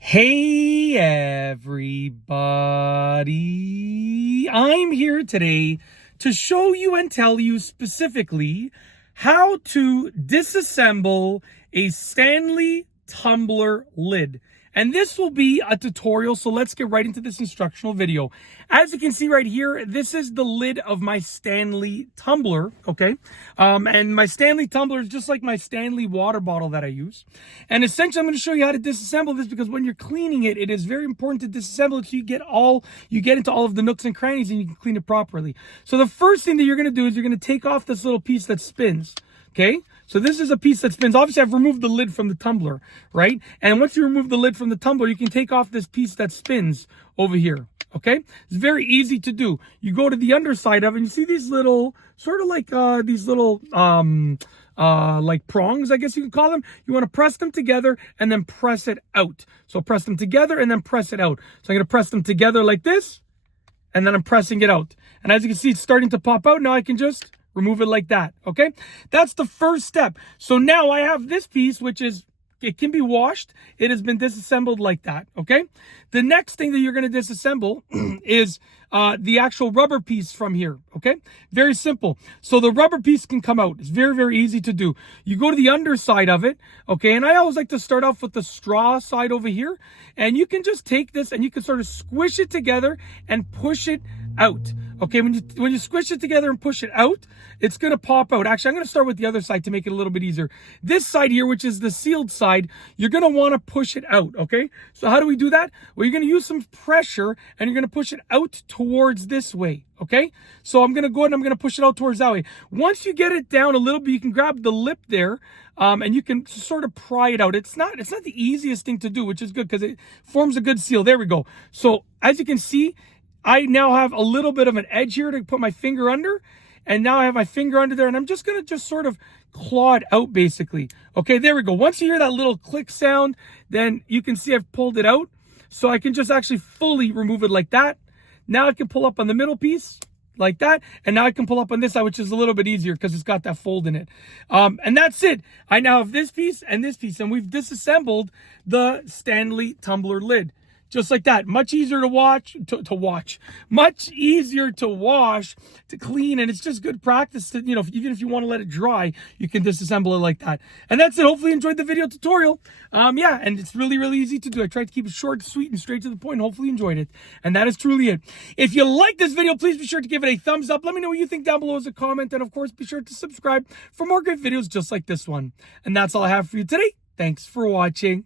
Hey everybody, I'm here today to show you and tell you specifically how to disassemble a Stanley Tumbler lid. And this will be a tutorial, so let's get right into this instructional video. As you can see right here, this is the lid of my Stanley Tumbler, okay? And my Stanley Tumbler is just like my Stanley water bottle that I use. And essentially, I'm going to show you how to disassemble this because when you're cleaning it, it is very important to disassemble it so you get into all of the nooks and crannies and you can clean it properly. So the first thing that you're going to do is you're going to take off this little piece that spins. Okay, so this is a piece that spins. Obviously, I've removed the lid from the tumbler, right? And once you remove the lid from the tumbler, you can take off this piece that spins over here. Okay, it's very easy to do. You go to the underside of it and you see these little, sort of like like prongs, I guess you could call them. You want to press them together and then press it out. So press them together and then press it out. So I'm going to press them together like this, and then I'm pressing it out. And as you can see, it's starting to pop out. Now I can just remove it like that, okay? That's the first step. So now I have this piece, which is, it can be washed. It has been disassembled like that, okay? The next thing that you're going to disassemble is the actual rubber piece from here, okay? Very simple. So the rubber piece can come out. It's very, very easy to do. You go to the underside of it, okay? And I always like to start off with the straw side over here. And you can just take this and you can sort of squish it together and push it out. Okay, when you squish it together and push it out, it's going to pop out. Actually, I'm going to start with the other side to make it a little bit easier. This side here, which is the sealed side, you're going to want to push it out, okay? So how do we do that? Well, you're going to use some pressure and you're going to push it out towards this way, okay? So I'm going to go ahead and I'm going to push it out towards that way. Once you get it down a little bit, you can grab the lip there and you can sort of pry it out. It's not the easiest thing to do, which is good because it forms a good seal. There we go. So as you can see, I now have a little bit of an edge here to put my finger under. And now I have my finger under there and I'm just going to sort of claw it out basically. Okay, there we go. Once you hear that little click sound, then you can see I've pulled it out. So I can just actually fully remove it like that. Now I can pull up on the middle piece like that. And now I can pull up on this side, which is a little bit easier because it's got that fold in it. And that's it. I now have this piece, and we've disassembled the Stanley Tumbler lid. Just like that. Much easier to much easier to wash, to clean, and it's just good practice to, even if you want to let it dry, you can disassemble it like that. And that's it. Hopefully you enjoyed the video tutorial. Yeah, and it's really, really easy to do. I tried to keep it short, sweet, and straight to the point. Hopefully you enjoyed it. And that is truly it. If you like this video, please be sure to give it a thumbs up. Let me know what you think down below as a comment. And of course, be sure to subscribe for more great videos just like this one. And that's all I have for you today. Thanks for watching.